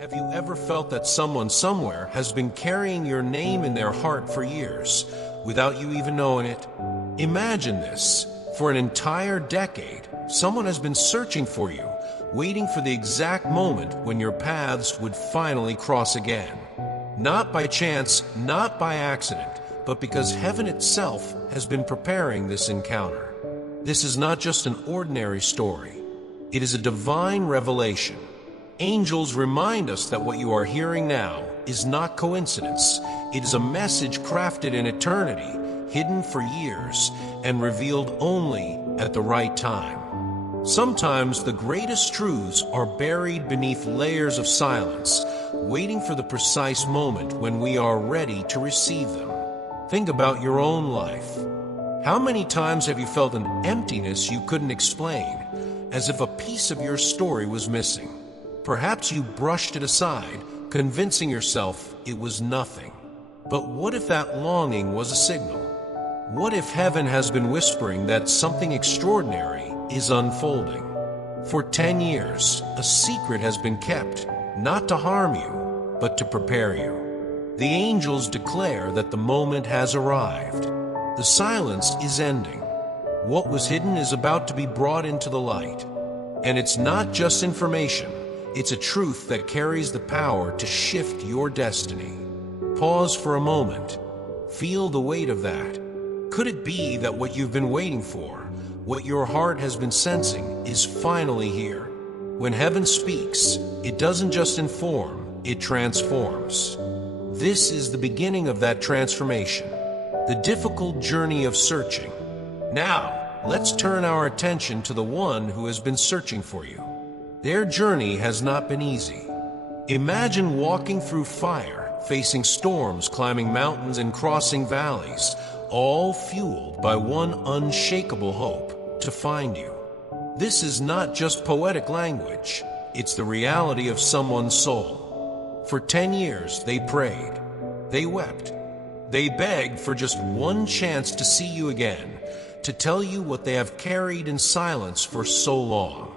Have you ever felt that someone somewhere has been carrying your name in their heart for years, without you even knowing it? Imagine this. For an entire decade, someone has been searching for you, waiting for the exact moment when your paths would finally cross again. Not by chance, not by accident, but because heaven itself has been preparing this encounter. This is not just an ordinary story. It is a divine revelation. Angels remind us that what you are hearing now is not coincidence. It is a message crafted in eternity, hidden for years, and revealed only at the right time. Sometimes the greatest truths are buried beneath layers of silence, waiting for the precise moment when we are ready to receive them. Think about your own life. How many times have you felt an emptiness you couldn't explain, as if a piece of your story was missing? Perhaps you brushed it aside, convincing yourself it was nothing. But what if that longing was a signal? What if heaven has been whispering that something extraordinary is unfolding? For 10 years, a secret has been kept, not to harm you, but to prepare you. The angels declare that the moment has arrived. The silence is ending. What was hidden is about to be brought into the light. And it's not just information. It's a truth that carries the power to shift your destiny. Pause for a moment. Feel the weight of that. Could it be that what you've been waiting for, what your heart has been sensing, is finally here? When heaven speaks, it doesn't just inform, it transforms. This is the beginning of that transformation, the difficult journey of searching. Now, let's turn our attention to the one who has been searching for you. Their journey has not been easy. Imagine walking through fire, facing storms, climbing mountains, and crossing valleys, all fueled by one unshakable hope: to find you. This is not just poetic language, it's the reality of someone's soul. For 10 years, they prayed, they wept, they begged for just one chance to see you again, to tell you what they have carried in silence for so long.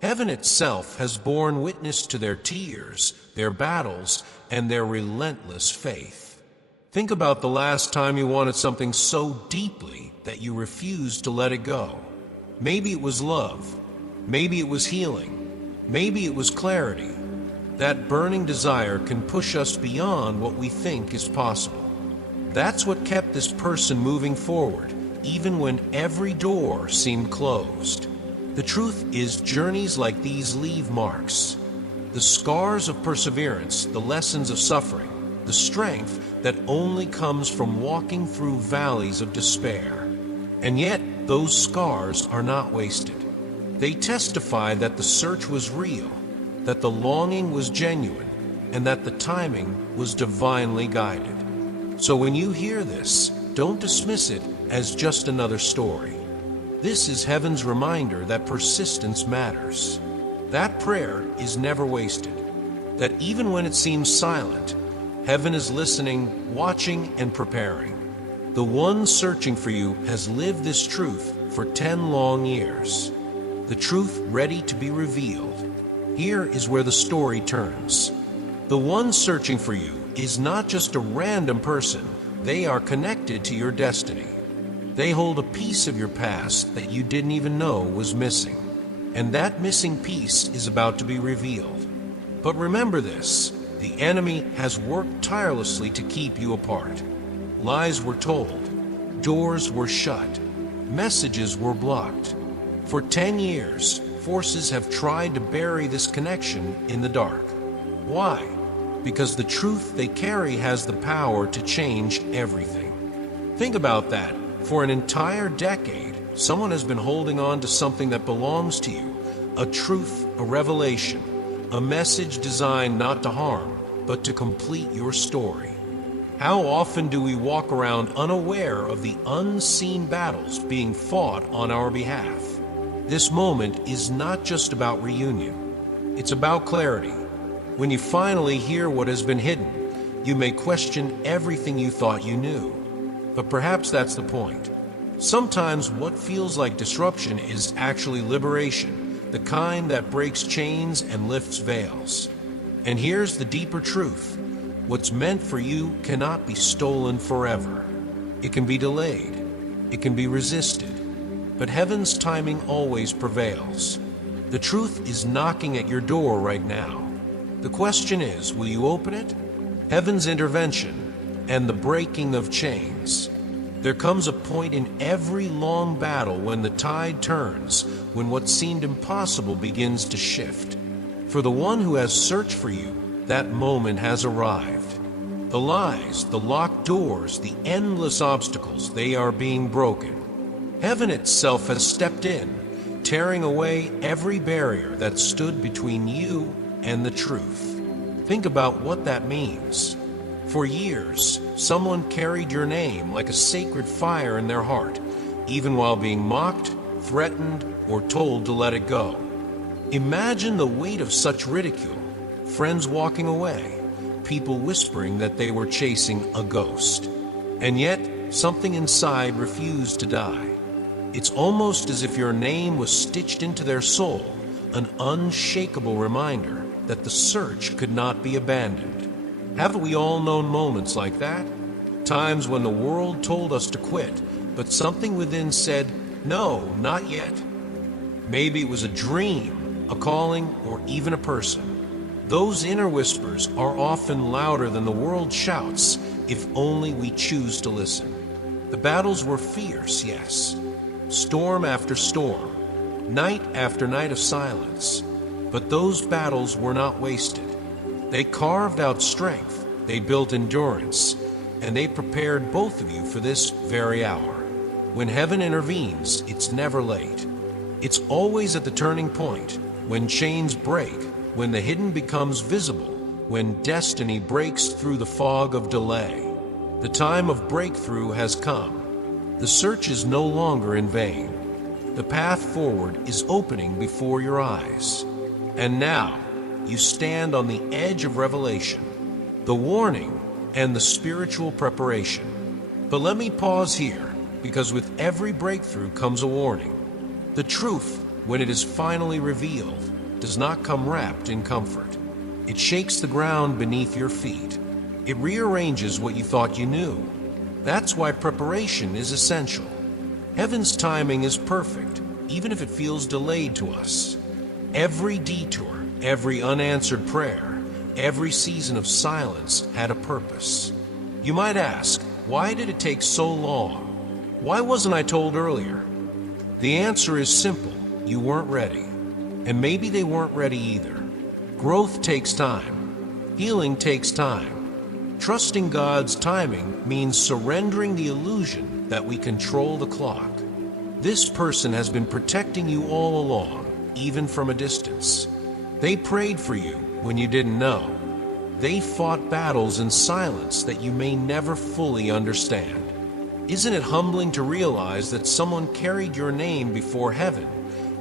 Heaven itself has borne witness to their tears, their battles, and their relentless faith. Think about the last time you wanted something so deeply that you refused to let it go. Maybe it was love. Maybe it was healing. Maybe it was clarity. That burning desire can push us beyond what we think is possible. That's what kept this person moving forward, even when every door seemed closed. The truth is, journeys like these leave marks. The scars of perseverance, the lessons of suffering, the strength that only comes from walking through valleys of despair. And yet, those scars are not wasted. They testify that the search was real, that the longing was genuine, and that the timing was divinely guided. So when you hear this, don't dismiss it as just another story. This is heaven's reminder that persistence matters. That prayer is never wasted. That even when it seems silent, heaven is listening, watching, and preparing. The one searching for you has lived this truth for 10 long years. The truth ready to be revealed. Here is where the story turns. The one searching for you is not just a random person. They are connected to your destiny. They hold a piece of your past that you didn't even know was missing. And that missing piece is about to be revealed. But remember this, the enemy has worked tirelessly to keep you apart. Lies were told, doors were shut, messages were blocked. For 10 years, forces have tried to bury this connection in the dark. Why? Because the truth they carry has the power to change everything. Think about that. For an entire decade, someone has been holding on to something that belongs to you, a truth, a revelation, a message designed not to harm, but to complete your story. How often do we walk around unaware of the unseen battles being fought on our behalf? This moment is not just about reunion. It's about clarity. When you finally hear what has been hidden, you may question everything you thought you knew. But perhaps that's the point. Sometimes what feels like disruption is actually liberation, the kind that breaks chains and lifts veils. And here's the deeper truth. What's meant for you cannot be stolen forever. It can be delayed. It can be resisted. But heaven's timing always prevails. The truth is knocking at your door right now. The question is, will you open it? Heaven's intervention and the breaking of chains. There comes a point in every long battle when the tide turns, when what seemed impossible begins to shift. For the one who has searched for you, that moment has arrived. The lies, the locked doors, the endless obstacles, they are being broken. Heaven itself has stepped in, tearing away every barrier that stood between you and the truth. Think about what that means. For years, someone carried your name like a sacred fire in their heart, even while being mocked, threatened, or told to let it go. Imagine the weight of such ridicule, friends walking away, people whispering that they were chasing a ghost. And yet, something inside refused to die. It's almost as if your name was stitched into their soul, an unshakable reminder that the search could not be abandoned. Haven't we all known moments like that? Times when the world told us to quit, but something within said, no, not yet. Maybe it was a dream, a calling, or even a person. Those inner whispers are often louder than the world shouts, if only we choose to listen. The battles were fierce, yes. Storm after storm, night after night of silence. But those battles were not wasted. They carved out strength, they built endurance, and they prepared both of you for this very hour. When heaven intervenes, it's never late. It's always at the turning point, when chains break, when the hidden becomes visible, when destiny breaks through the fog of delay. The time of breakthrough has come. The search is no longer in vain. The path forward is opening before your eyes. And now, you stand on the edge of revelation, the warning and the spiritual preparation. But let me pause here, because with every breakthrough comes a warning. The truth, when it is finally revealed, does not come wrapped in comfort. It shakes the ground beneath your feet. It rearranges what you thought you knew. That's why preparation is essential. Heaven's timing is perfect, even if it feels delayed to us. Every detour, every unanswered prayer, every season of silence had a purpose. You might ask, why did it take so long? Why wasn't I told earlier? The answer is simple. You weren't ready. And maybe they weren't ready either. Growth takes time. Healing takes time. Trusting God's timing means surrendering the illusion that we control the clock. This person has been protecting you all along, even from a distance. They prayed for you when you didn't know. They fought battles in silence that you may never fully understand. Isn't it humbling to realize that someone carried your name before heaven,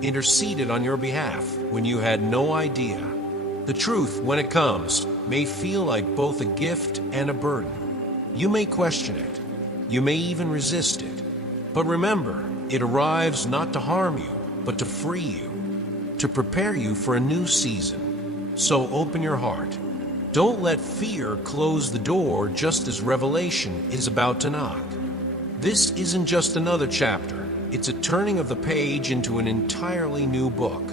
interceded on your behalf when you had no idea? The truth, when it comes, may feel like both a gift and a burden. You may question it. You may even resist it. But remember, it arrives not to harm you, but to free you, to prepare you for a new season. So open your heart. Don't let fear close the door just as revelation is about to knock. This isn't just another chapter. It's a turning of the page into an entirely new book.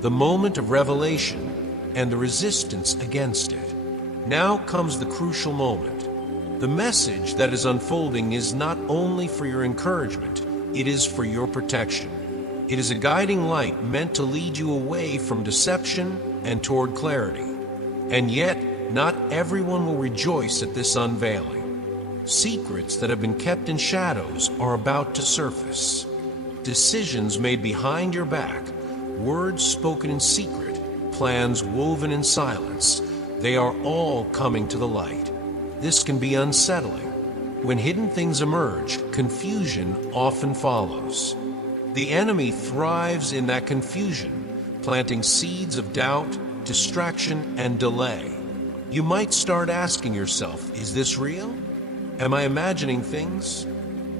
The moment of revelation and the resistance against it. Now comes the crucial moment. The message that is unfolding is not only for your encouragement, it is for your protection. It is a guiding light meant to lead you away from deception and toward clarity. And yet, not everyone will rejoice at this unveiling. Secrets that have been kept in shadows are about to surface. Decisions made behind your back, words spoken in secret, plans woven in silence, they are all coming to the light. This can be unsettling. When hidden things emerge, confusion often follows. The enemy thrives in that confusion, planting seeds of doubt, distraction, and delay. You might start asking yourself, is this real? Am I imagining things?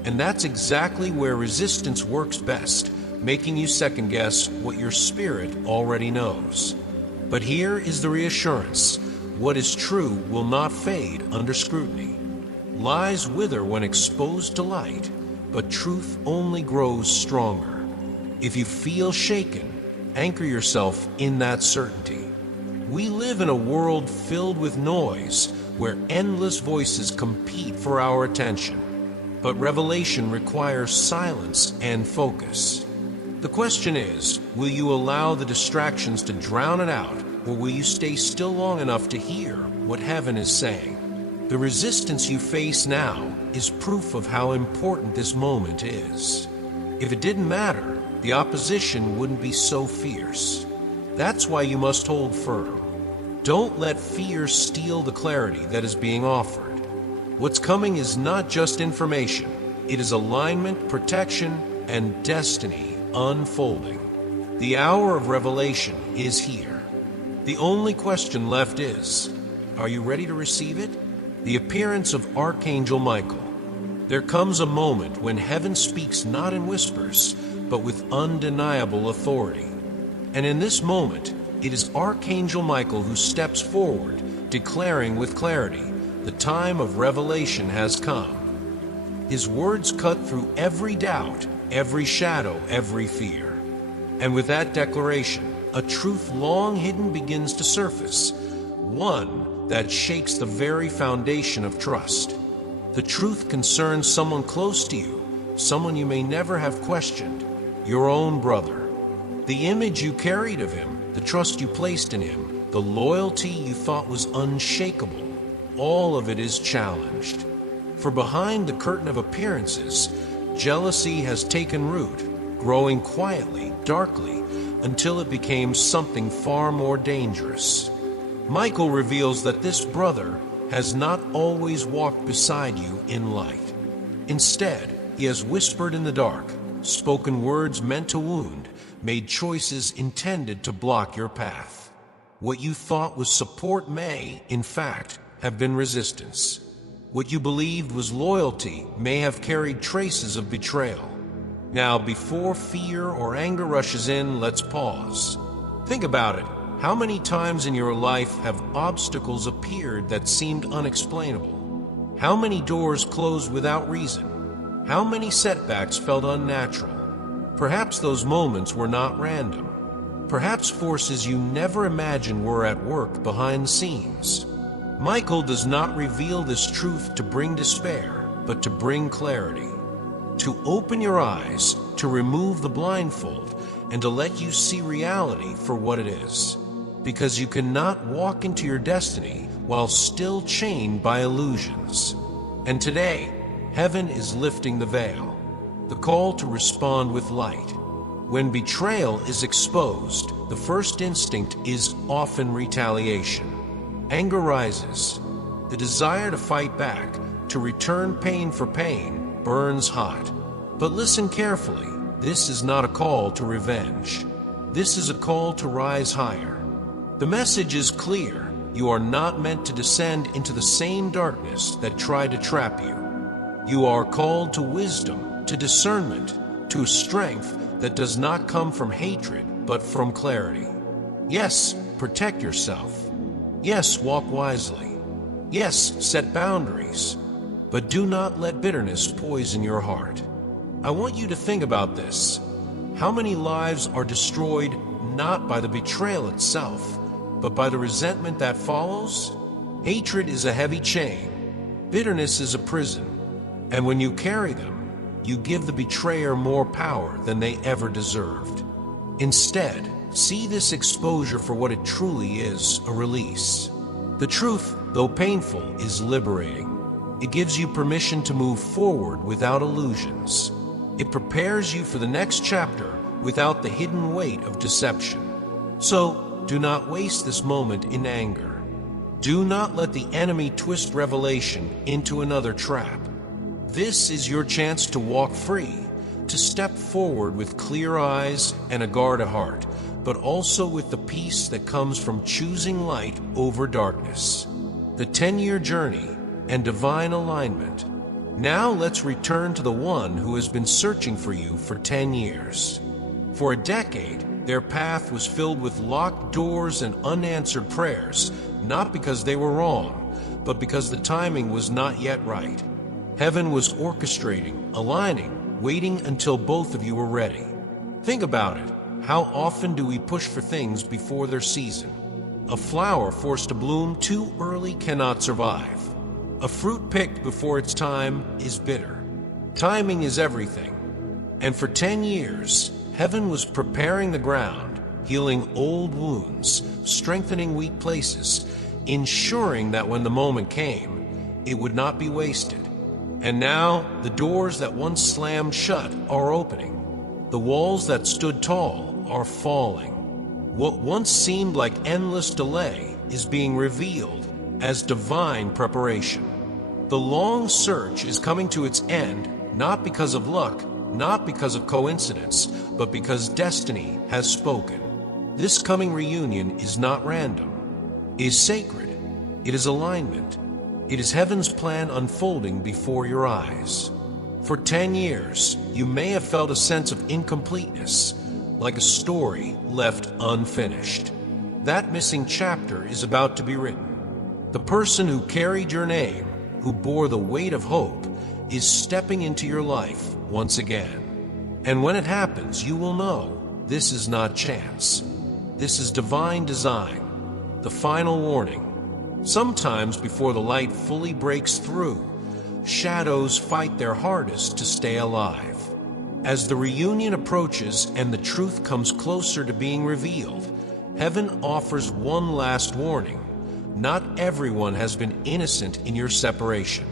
And that's exactly where resistance works best, making you second-guess what your spirit already knows. But here is the reassurance. what is true will not fade under scrutiny. Lies wither when exposed to light, but truth only grows stronger. If you feel shaken, anchor yourself in that certainty. We live in a world filled with noise, where endless voices compete for our attention. But revelation requires silence and focus. The question is, will you allow the distractions to drown it out, or will you stay still long enough to hear what heaven is saying? The resistance you face now is proof of how important this moment is. If it didn't matter, the opposition wouldn't be so fierce. That's why you must hold firm. Don't let fear steal the clarity that is being offered. What's coming is not just information. It is alignment, protection, and destiny unfolding. The hour of revelation is here. The only question left is, are you ready to receive it? The appearance of Archangel Michael. There comes a moment when heaven speaks not in whispers, but with undeniable authority. And in this moment, it is Archangel Michael who steps forward, declaring with clarity, the time of revelation has come. His words cut through every doubt, every shadow, every fear. And with that declaration, a truth long hidden begins to surface, one that shakes the very foundation of trust. The truth concerns someone close to you, someone you may never have questioned, your own brother. The image you carried of him, the trust you placed in him, the loyalty you thought was unshakable, all of it is challenged. For behind the curtain of appearances, jealousy has taken root, growing quietly, darkly, until it became something far more dangerous. Michael reveals that this brother has not always walked beside you in light. Instead, he has whispered in the dark, spoken words meant to wound, made choices intended to block your path. What you thought was support may, in fact, have been resistance. What you believed was loyalty may have carried traces of betrayal. Now, before fear or anger rushes in, let's pause. Think about it. How many times in your life have obstacles appeared that seemed unexplainable? How many doors closed without reason? How many setbacks felt unnatural? Perhaps those moments were not random. Perhaps forces you never imagined were at work behind the scenes. Michael does not reveal this truth to bring despair, but to bring clarity. To open your eyes, to remove the blindfold, and to let you see reality for what it is. Because you cannot walk into your destiny while still chained by illusions. And today, heaven is lifting the veil. The call to respond with light. When betrayal is exposed, the first instinct is often retaliation. Anger rises. The desire to fight back, to return pain for pain, burns hot. But listen carefully. This is not a call to revenge. This is a call to rise higher. The message is clear. You are not meant to descend into the same darkness that tried to trap you. You are called to wisdom, to discernment, to a strength that does not come from hatred, but from clarity. Yes, protect yourself. Yes, walk wisely. Yes, set boundaries. But do not let bitterness poison your heart. I want you to think about this. How many lives are destroyed not by the betrayal itself, but by the resentment that follows? Hatred is a heavy chain. Bitterness is a prison. And when you carry them, you give the betrayer more power than they ever deserved. Instead, see this exposure for what it truly is, a release. The truth, though painful, is liberating. It gives you permission to move forward without illusions. It prepares you for the next chapter without the hidden weight of deception. So, do not waste this moment in anger. Do not let the enemy twist revelation into another trap. This is your chance to walk free, to step forward with clear eyes and a guarded heart, but also with the peace that comes from choosing light over darkness. The 10-year journey and divine alignment. Now let's return to the one who has been searching for you for 10 years. For a decade, Their path was filled with locked doors and unanswered prayers, not because they were wrong, but because the timing was not yet right. Heaven was orchestrating, aligning, waiting until both of you were ready. Think about it. How often do we push for things before their season? A flower forced to bloom too early cannot survive. A fruit picked before its time is bitter. Timing is everything. And for 10 years, heaven was preparing the ground, healing old wounds, strengthening weak places, ensuring that when the moment came, it would not be wasted. And now, the doors that once slammed shut are opening. The walls that stood tall are falling. What once seemed like endless delay is being revealed as divine preparation. The long search is coming to its end, not because of luck, not because of coincidence, but because destiny has spoken. This coming reunion is not random. It is sacred. It is alignment. It is heaven's plan unfolding before your eyes. For 10 years, you may have felt a sense of incompleteness, like a story left unfinished. That missing chapter is about to be written. The person who carried your name, who bore the weight of hope, is stepping into your life once again. And when it happens, you will know this is not chance. This is divine design, the final warning. Sometimes before the light fully breaks through, shadows fight their hardest to stay alive. As the reunion approaches and the truth comes closer to being revealed, heaven offers one last warning. Not everyone has been innocent in your separation.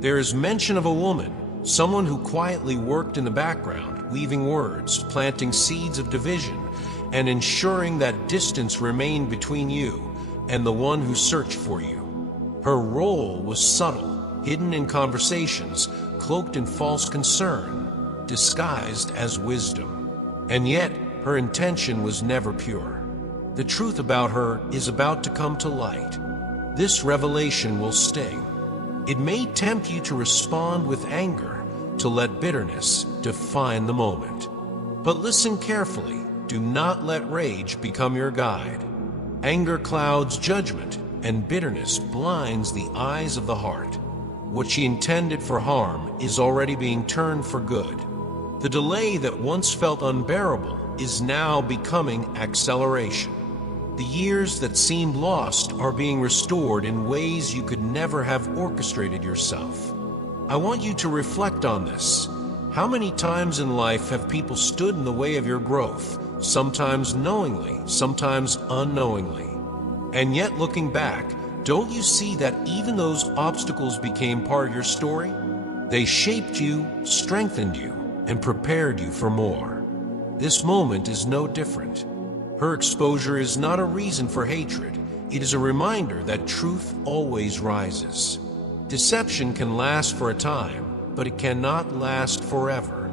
There is mention of a woman, someone who quietly worked in the background, weaving words, planting seeds of division, and ensuring that distance remained between you and the one who searched for you. Her role was subtle, hidden in conversations, cloaked in false concern, disguised as wisdom. And yet, her intention was never pure. The truth about her is about to come to light. This revelation will sting. It may tempt you to respond with anger, to let bitterness define the moment. But listen carefully. Do not let rage become your guide. Anger clouds judgment, and bitterness blinds the eyes of the heart. What she intended for harm is already being turned for good. The delay that once felt unbearable is now becoming acceleration. The years that seemed lost are being restored in ways you could never have orchestrated yourself. I want you to reflect on this. How many times in life have people stood in the way of your growth, sometimes knowingly, sometimes unknowingly? And yet, looking back, don't you see that even those obstacles became part of your story? They shaped you, strengthened you, and prepared you for more. This moment is no different. Her exposure is not a reason for hatred. It is a reminder that truth always rises. Deception can last for a time, but it cannot last forever.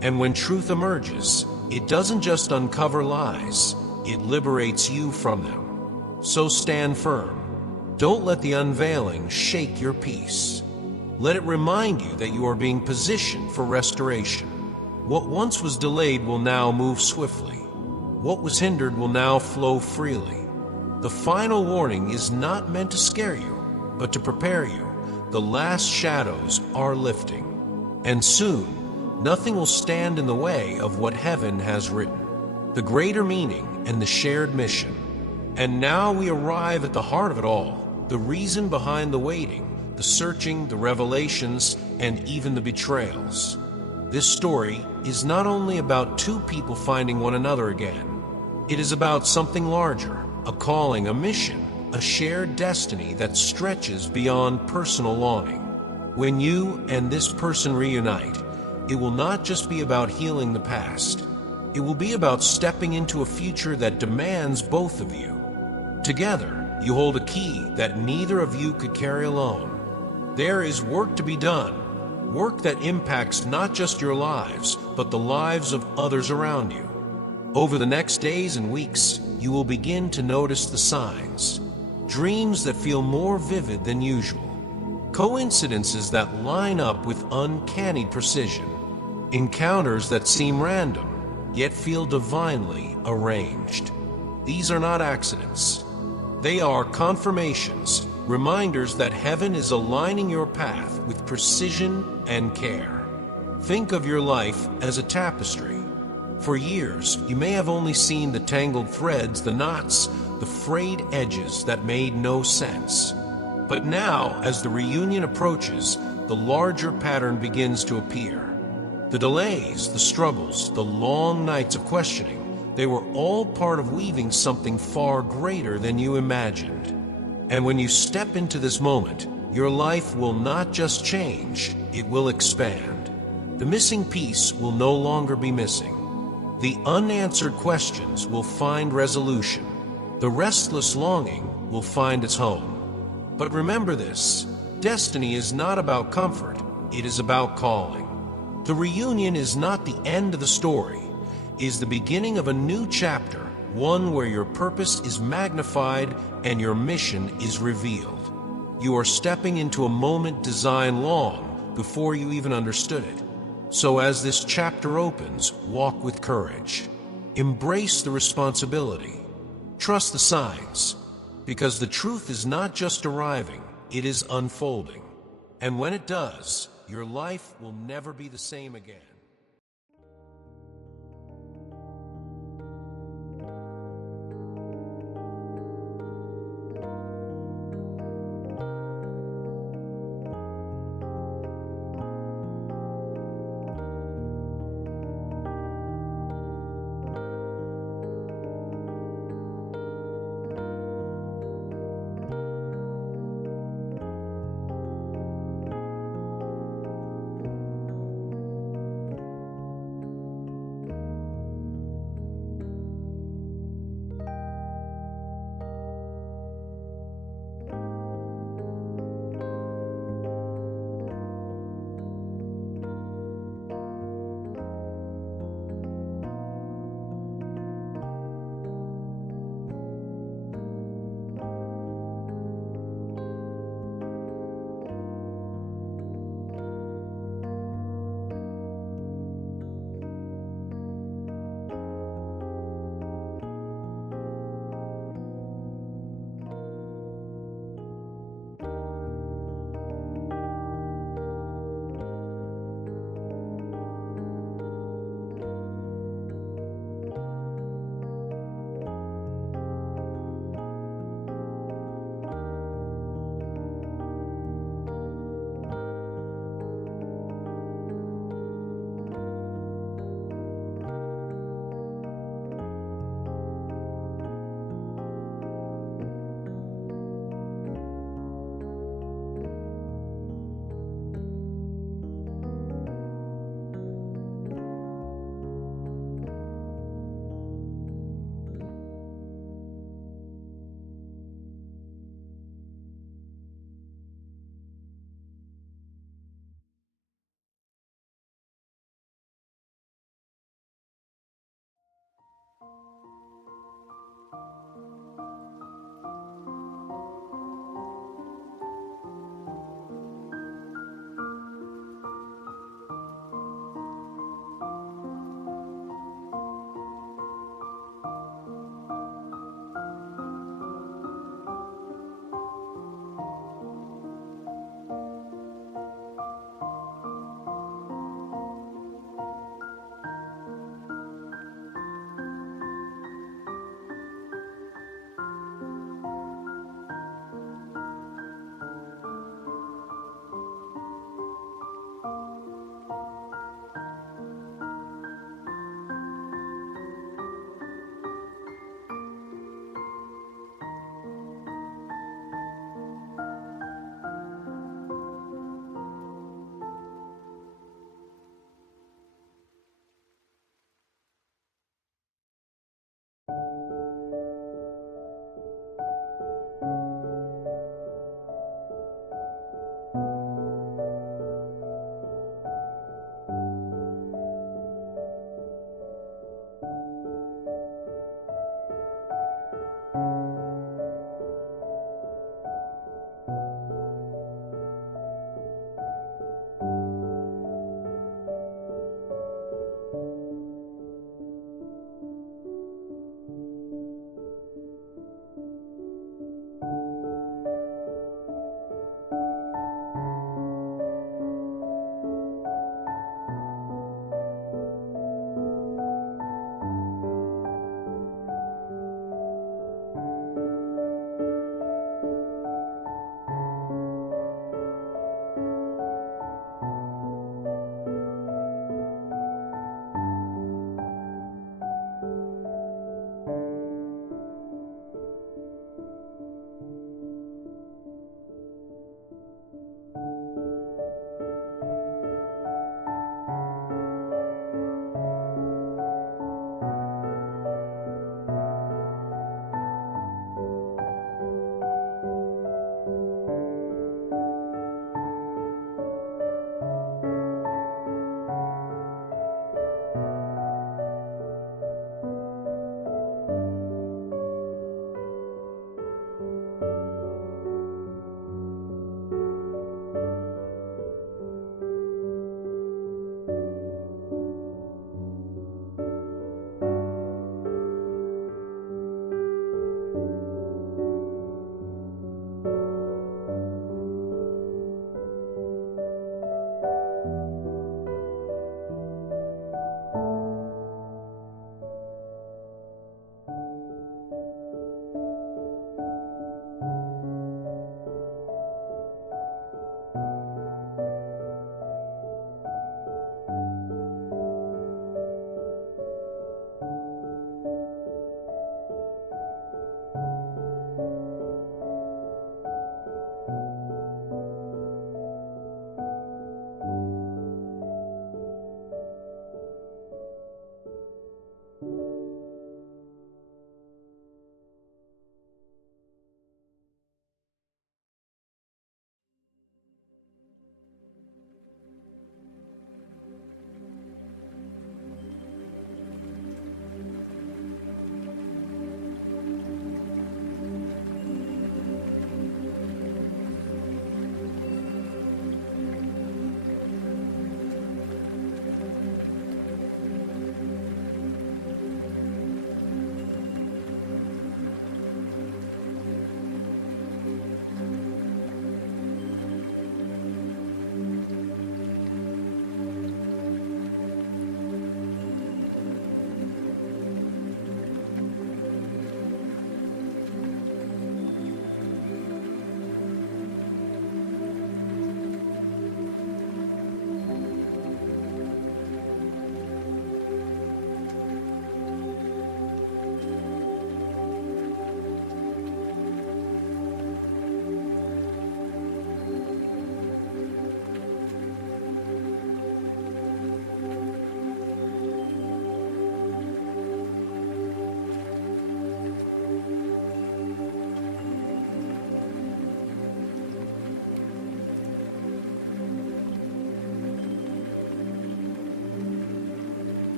And when truth emerges, it doesn't just uncover lies, it liberates you from them. So stand firm. Don't let the unveiling shake your peace. Let it remind you that you are being positioned for restoration. What once was delayed will now move swiftly. What was hindered will now flow freely. The final warning is not meant to scare you, but to prepare you. The last shadows are lifting. And soon, nothing will stand in the way of what heaven has written. The greater meaning and the shared mission. And now we arrive at the heart of it all. The reason behind the waiting, the searching, the revelations, and even the betrayals. This story is not only about two people finding one another again. It is about something larger, a calling, a mission, a shared destiny that stretches beyond personal longing. When you and this person reunite, it will not just be about healing the past. It will be about stepping into a future that demands both of you. Together, you hold a key that neither of you could carry alone. There is work to be done, work that impacts not just your lives, but the lives of others around you. Over the next days and weeks, you will begin to notice the signs. Dreams that feel more vivid than usual. Coincidences that line up with uncanny precision. Encounters that seem random, yet feel divinely arranged. These are not accidents. They are confirmations, reminders that heaven is aligning your path with precision and care. Think of your life as a tapestry. For years, you may have only seen the tangled threads, the knots, the frayed edges that made no sense. But now, as the reunion approaches, the larger pattern begins to appear. The delays, the struggles, the long nights of questioning, they were all part of weaving something far greater than you imagined. And when you step into this moment, your life will not just change, it will expand. The missing piece will no longer be missing. The unanswered questions will find resolution. The restless longing will find its home. But remember this, destiny is not about comfort, it is about calling. The reunion is not the end of the story, it is the beginning of a new chapter, one where your purpose is magnified and your mission is revealed. You are stepping into a moment designed long before you even understood it. So as this chapter opens, walk with courage. Embrace the responsibility. Trust the signs, because the truth is not just arriving, it is unfolding. And when it does, your life will never be the same again.